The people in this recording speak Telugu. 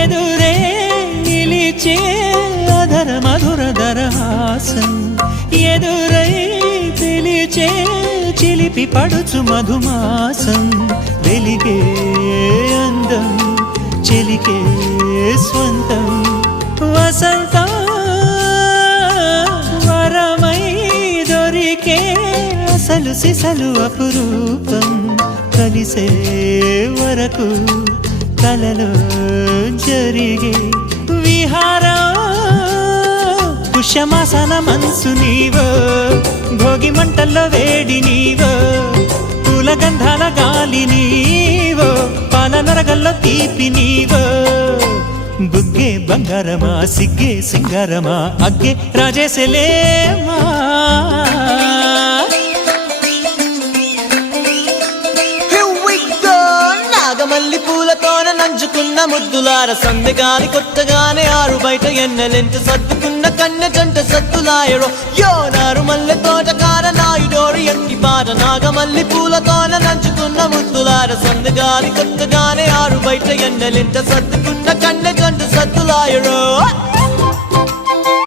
ఎదురే నిలిచే అధర మధుర దరహాసం ఎదురై పిలిచే చిలిపి పడుచు మధుమాసం వెలిగే అందం చెలికే స్వంతం వసంతం వరమై దొరికే అసలు సిసలు అపురూపం కలిసే వరకు కలలో జరిగే విహారం పుష్యమాసన మనసు నీవో భోగి మంటల్లో వేడి నీవో పూల గంధాల గాలి నీవో పాల నరగల్లో తీపి నీవో బుగ్గే బంగారమా సిగ్గే సింగారమా అగ్గే రాజేసలేమా మల్లి పూలతోన నంచుకున్న ముద్దులార సందెగాని కొత్తగానే ఆరు బయట ఎన్నెలెంట సర్దుకున్న కన్నె జంట సత్తులాయరో యోనారు మల్లె తోటకార నాయుడోరు ఎట్టి పాట నాగమల్లి పూలతోన నంచుకున్న ముద్దులార సందెగాని కొత్తగానే ఆరు బయట ఎన్నెలెంట సర్దుకున్న కన్నె జంట సత్తులాయరో